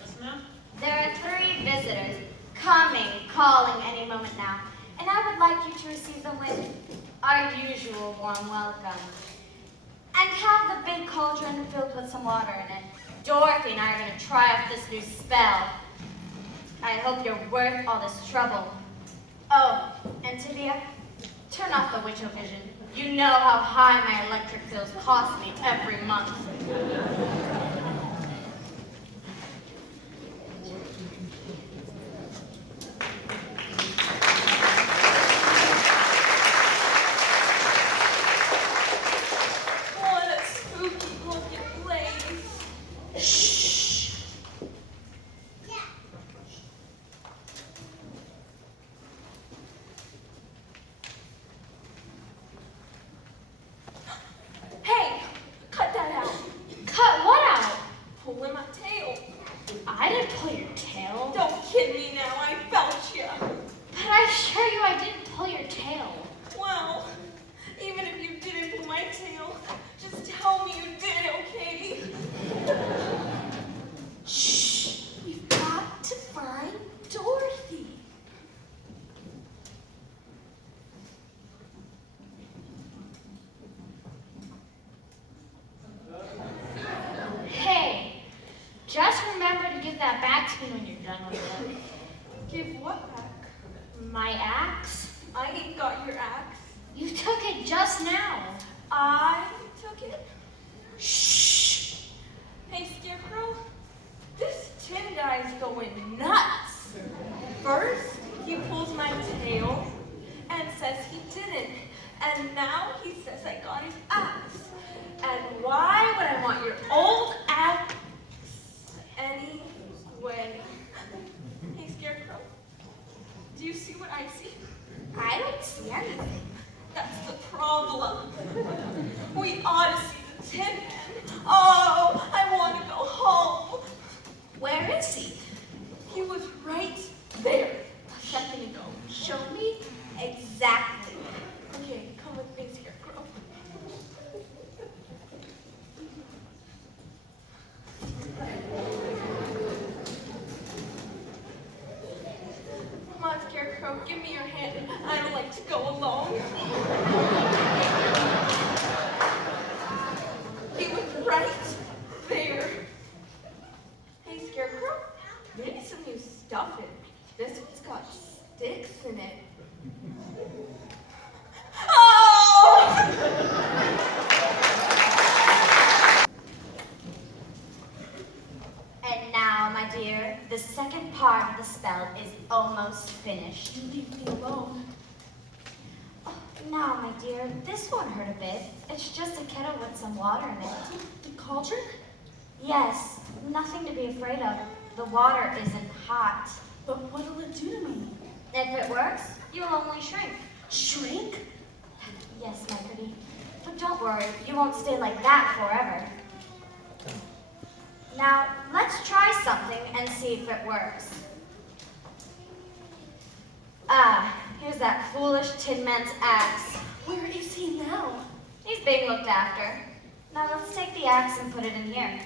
Yes, ma'am? there are 3 visitors coming, calling any moment now, and I would like you to receive them with our usual warm welcome. And have the big cauldron filled with some water in it. Dorothy and I are going to try out this new spell. I hope you're worth all this trouble. Oh, and Tibia, turn off the witch-o-vision. You know how high my electric bills cost me every month. What a spooky looking place. Hey, cut that out. Cut what out? Pulling my tail. I didn't pull your tail. Don't kid me now, I felt ya. But I assure you I didn't pull your tail. Well, even if you didn't pull my tail, just tell me you did, okay? Shh, we've got to find Dorothy. Hey, just remember to give that back to me when you're done with it. Give what back? My axe? I ain't got your axe. You took it just now. I took it. Shh. Hey, Scarecrow, this tin guy's going nuts. First, he pulls my tail and says he didn't. And now he says I got his axe. And why would I want your old axe anyway? Hey, Scarecrow, do you see what I see? I don't see anything. That's the problem. We ought to see the Tin Man. Oh, I want to go home. Where is he? He was right there a second ago. Show me exactly. Okay, come with me, Scarecrow. Come on, Scarecrow, give me your hand. I don't like to go alone. He was right there. Hey, Scarecrow, maybe some new stuff in it. This one's got sticks in it. Oh! And now, my dear, the second part of the spell is almost finished. Leave me alone. Oh, now, my dear, this won't hurt a bit. It's just a kettle with some water in it. The cauldron? Yes, nothing to be afraid of. The water isn't hot. But what'll it do to me? If it works, you'll only shrink. Shrink? Yes, my pretty. But don't worry, you won't stay like that forever. Now, let's try something and see if it works. Ah, here's that foolish Tin Man's axe. Where is he now? He's being looked after. Now let's take the axe and put it in here.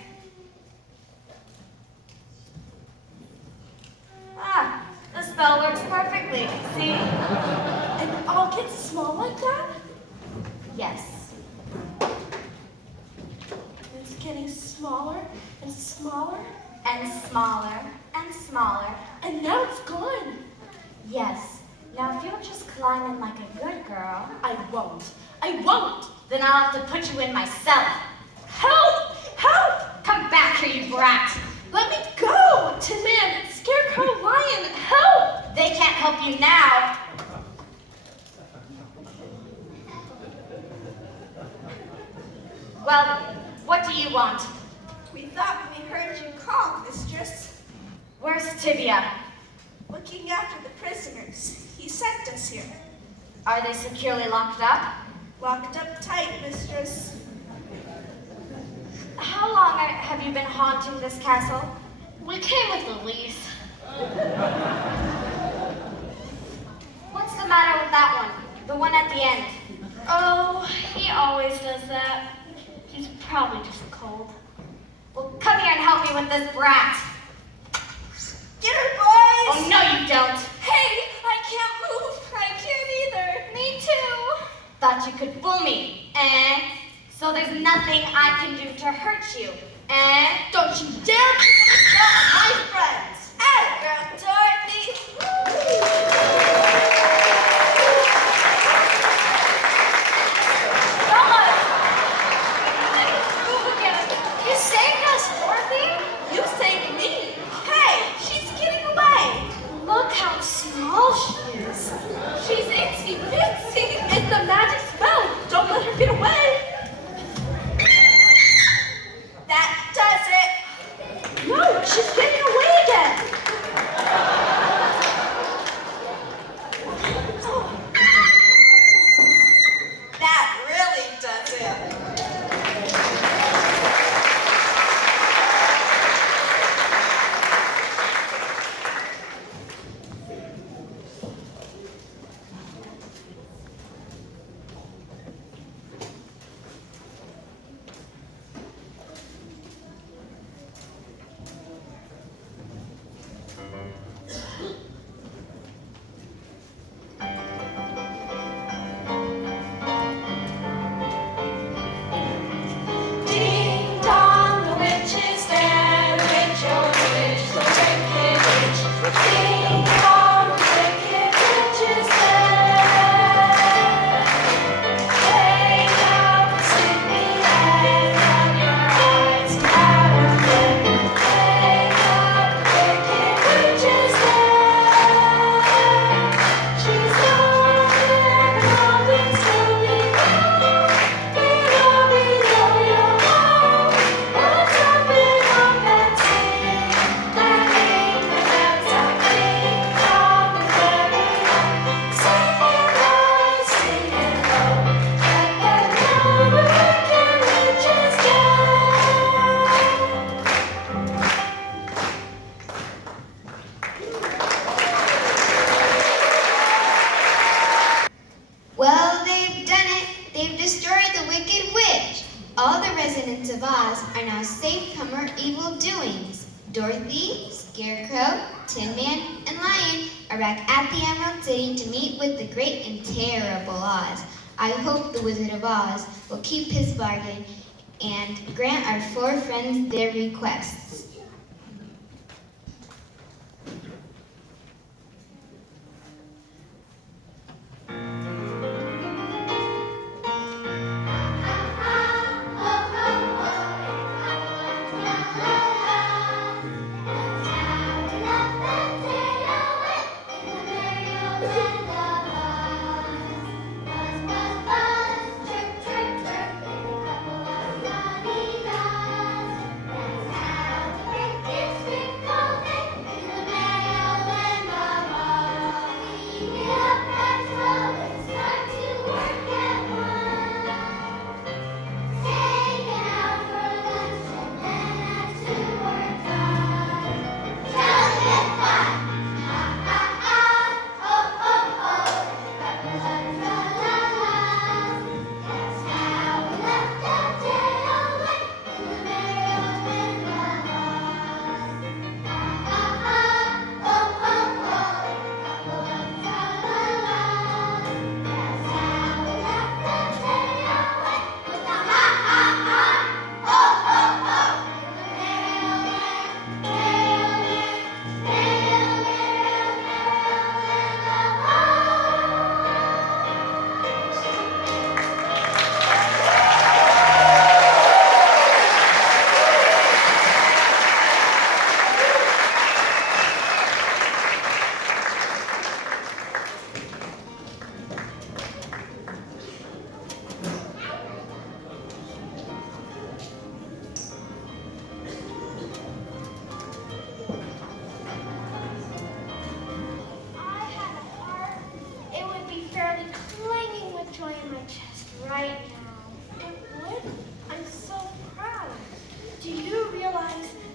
Ah, the spell works perfectly. See? And I'll get small like that? Yes. It's getting smaller and smaller. And smaller and smaller. And now it's gone. Yes. Now if you'll just climb in like a good girl, I won't. I won't. then I'll have to put you in myself. Help! Help! Come back here, you brat. Let me go! Tin Man, Scarecrow, Lion, help! They can't help you now. Well, what do you want? We thought we heard you call, mistress. Where's Tibia? Looking after the prisoners. He sent us here. Are they securely locked up? Locked up tight, mistress. How long have you been haunting this castle? We came with the lease. Probably just a cold. Well, come here and help me with this brat. Get her, boys! Oh, no, you don't. Hey, I can't move. I can't either. Me too. Thought you could fool me, eh? So there's nothing I can do to hurt you, eh? Don't you dare put my friends! Atta girl, Dorothy! Move again. You saved us, Dorothy. You saved me! Hey, she's getting away! Look how small she is. She's itsy bitsy. It's the magic spell! Don't let her get away! That does it! No, she's getting away again! That really does it! Ding dong, the witch is there. The witch, oh the witch, the wicked witch. Ding dong, the wicked witch is there. Take out the sleepy head from your eyes and out of bed. Take out the wicked witch is there. She's gone and holding slowly down. Below, below your home, what's happening on that sea? Landing the nets of ding dong and very low. Singing high, singing low. Let them know the wicked witch is dead. Well, they've done it. They've destroyed the Wicked Witch. All the residents of Oz are now safe from her evil doings. Dorothy, Scarecrow, Tin Man, and Lion are back at the Emerald City to meet with the great and terrible Oz. I hope the Wizard of Oz will keep his bargain and grant our four friends their requests.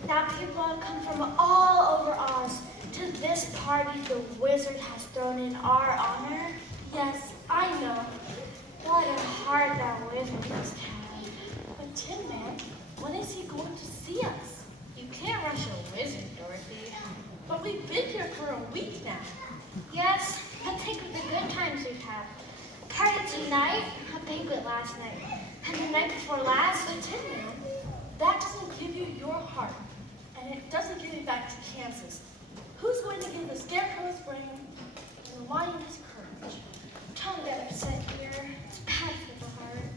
Now people have come from all over Oz to this party the wizard has thrown in our honor. Yes, I know. What a heart that wizard must have. But Tin Man, when is he going to see us? You can't rush a wizard, Dorothy. But we've been here for a week now. Yes, but think of the good times we've had. A party tonight, a banquet last night, and the night before last. But Tin Man, that doesn't give you your heart, and it doesn't give you back to Kansas. Who's going to give the Scarecrow his brain and the Lion his courage? Don't get upset, dear. It's bad for the heart.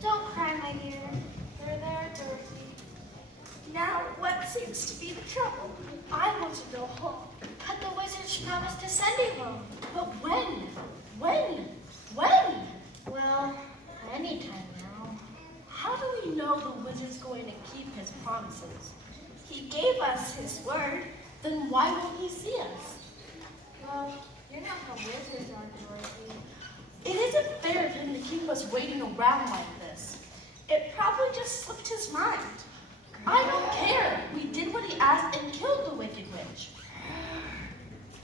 Don't cry, my dear. You're there, Dorothy. Now, what seems to be the trouble? I want to go home. But the wizards promised to send you home. But when? When? Well, anytime now. How do we know the wizard's going to keep his promises? He gave us his word. Then why won't he see us? Well, you're not how wizards are, Dorothy. It isn't fair of him to keep us waiting around like this. It probably just slipped his mind. I don't care. We did what he asked and killed the Wicked Witch.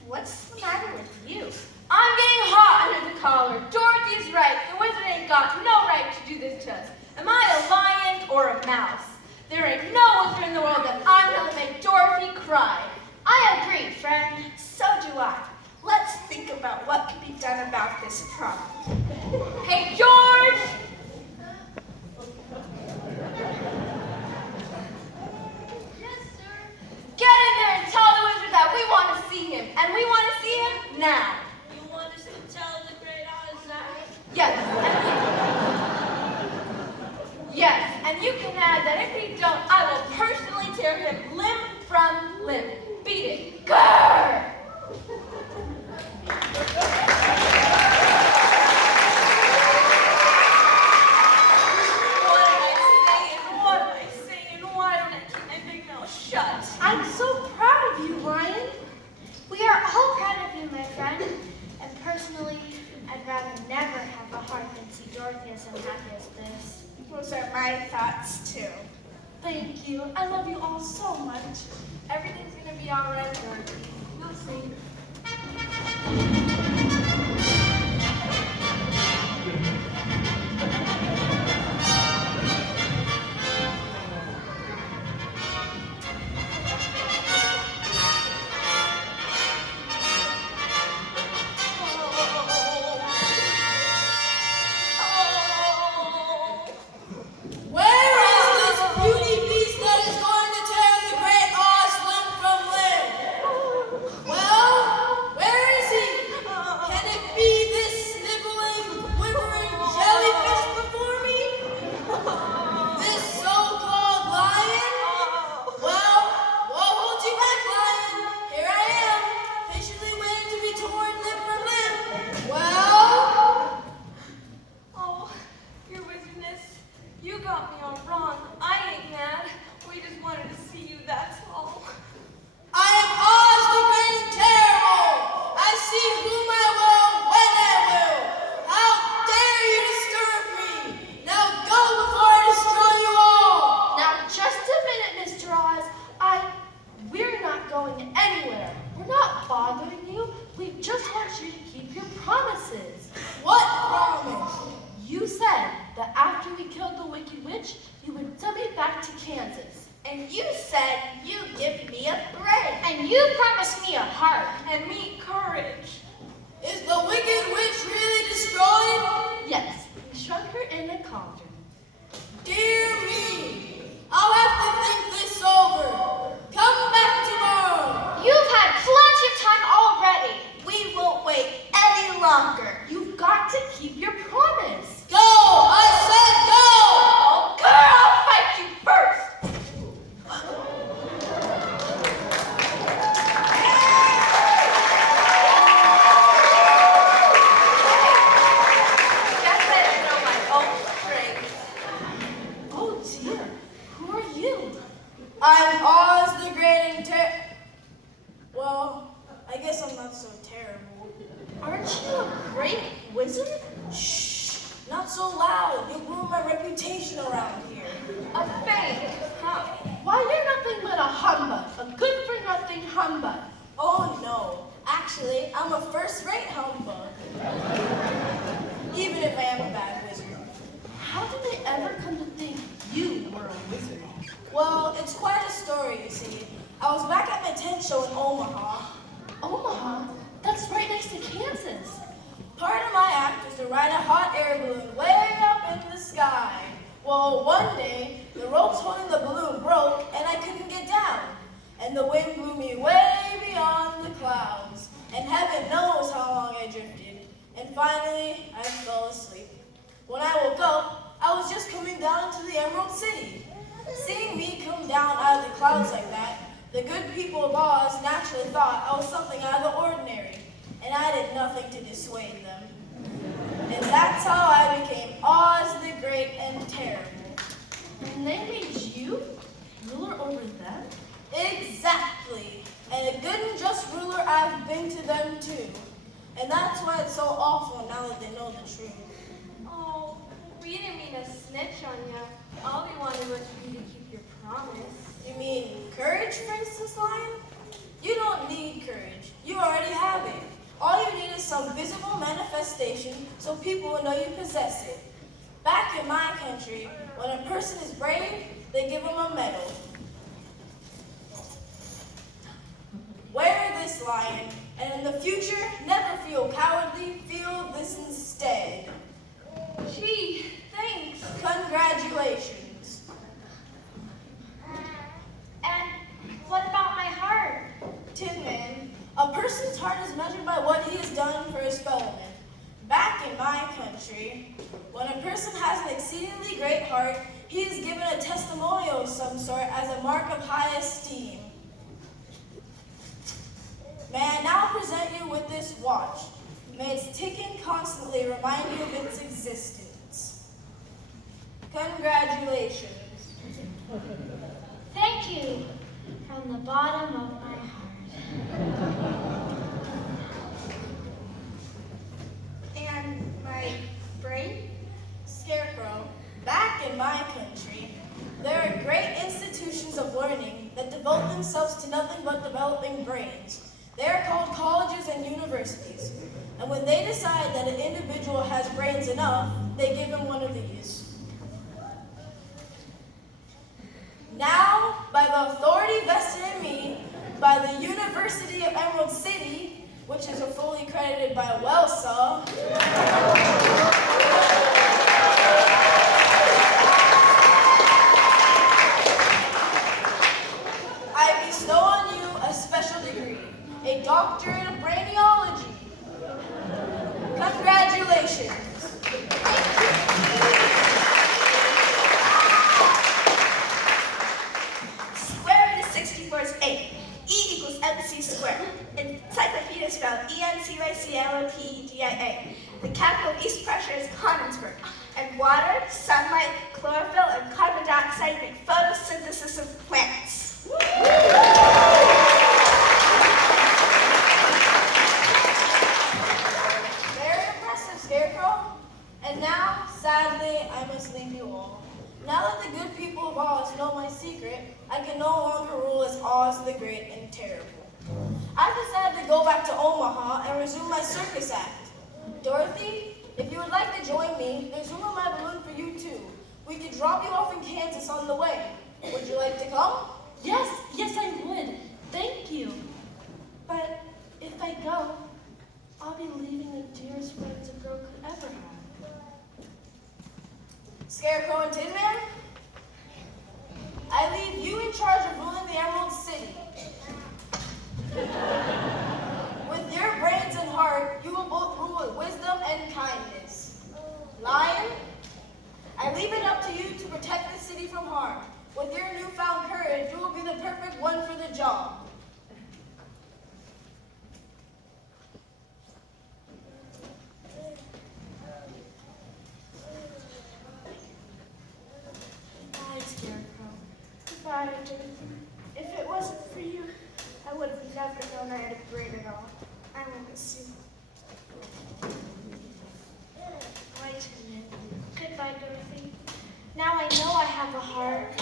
What's the matter with you? I'm getting hot under the collar. Dorothy's right. The wizard ain't got no right to do this to us. Am I a lion or a mouse? There ain't no wizard in the world that I'm gonna make Dorothy cry. I agree, friend. So do I. Let's think about what can be done about this problem. Hey, George! Yes, sir. Get in there and tell the wizard that we want to see him, and we want to see him now. You want us to tell the great Oz that? Yes, and you can add that if he don't, I will personally tear him limb from limb. Beat it. Grrr! What am I saying? Why don't I keep my big mouth shut? I'm so proud of you, Lion. We are all proud of you, my friend. And personally, I'd rather never have a heart than see Dorothy as unhappy as this. Those are my thoughts, too. Thank you. I love you all so much. Everything's gonna be all right, Dorothy. You'll see. And you said you'd give me a brain. And you promised me a heart. And me courage. Is the Wicked Witch really destroyed? Yes, we shrunk her in a cauldron. Dear me, I'll have to think this over. Come back tomorrow. You've had plenty of time already. We won't wait any longer. You've got to keep your promise. Go! I said go! Oh, girl, I'll fight you first. Guess I didn't know my own strength. Oh dear, who are you? I'm Oz the Great and Well, I guess I'm not so terrible. Aren't you a great wizard? Shh! Not so loud. You'll ruin my reputation around here. A fake. Huh? Why, you're nothing but a humbug, a good-for-nothing humbug. Oh no. Actually, I'm a first-rate humbug. Even if I am a bad wizard. how did they ever come to think you were a wizard? Well, it's quite a story, you see. I was back at my tent show in Omaha. Omaha? That's right next to Kansas. Part of my act was to ride a hot air balloon way up in the sky. Well, one day, the ropes holding the balloon broke and I couldn't get down. And the wind blew me way beyond the clouds. And heaven knows how long I drifted. And finally, I fell asleep. When I woke up, I was just coming down to the Emerald City. Seeing me come down out of the clouds like that, the good people of Oz naturally thought I was something out of the ordinary. And I did nothing to dissuade them. And that's how I became Oz the Great and Terrible. And they made you ruler over them? Exactly. And a good and just ruler I've been to them too. And that's why it's so awful now that they know the truth. Oh, we didn't mean to snitch on you. All we wanted was for you to keep your promise. You mean courage, for instance, Lion? You don't need courage. You already have it. All you need is some visible manifestation so people will know you possess it. Back in my country, when a person is brave, they give them a medal. Wear this, Lion, and in the future, never feel cowardly, feel this instead. Gee, thanks. Congratulations. And what about my heart? Tin Man, a person's heart is measured by what he has done for his fellow men. Back in my country, when a person has an exceedingly great heart, he is given a testimonial of some sort as a mark of high esteem. May I now present you with this watch. May its ticking constantly remind you of its existence. Congratulations. Thank you from the bottom of my heart. And my brain? Scarecrow, back in my country, there are great institutions of learning that devote themselves to nothing but developing brains. They are called colleges and universities. And when they decide that an individual has brains enough, they give him one of these. Now, by the authority vested in me, by the University of Emerald City, which is fully accredited by WELSA, I bestow on you a special degree, a doctorate of brainiology. Congratulations. Square root of 64 is 8. E equals MC squared. Encyclopedia is spelled E-N-C-Y-C-L-O-P-E-D-I-A. The capital of East Prussia is Konigsberg. And water, sunlight, chlorophyll, and carbon dioxide make photosynthesis of plants. Very impressive, Scarecrow. And now, sadly, I must leave you all. Now that the good people of Oz know my secret, I can no longer rule as Oz the Great and Terrible. I've decided to go back to Omaha and resume my circus act. Dorothy, if you would like to join me, there's room on my balloon for you too. We could drop you off in Kansas on the way. Would you like to come? Yes, I would. Thank you. But if I go, I'll be leaving the dearest friends a girl could ever have. Scarecrow and Tin Man, I leave you in charge of ruling the Emerald City. With your brains and heart, you will both rule with wisdom and kindness. Lion, I leave it up to you to protect the city from harm. With your newfound courage, you will be the perfect one for the job. Bye, Scarecrow. Goodbye, Dorothy. If it wasn't for you, I would have never known I had a brain at all. I will miss you. Bye, Tin Man. Goodbye, Dorothy. Now I know I have a heart.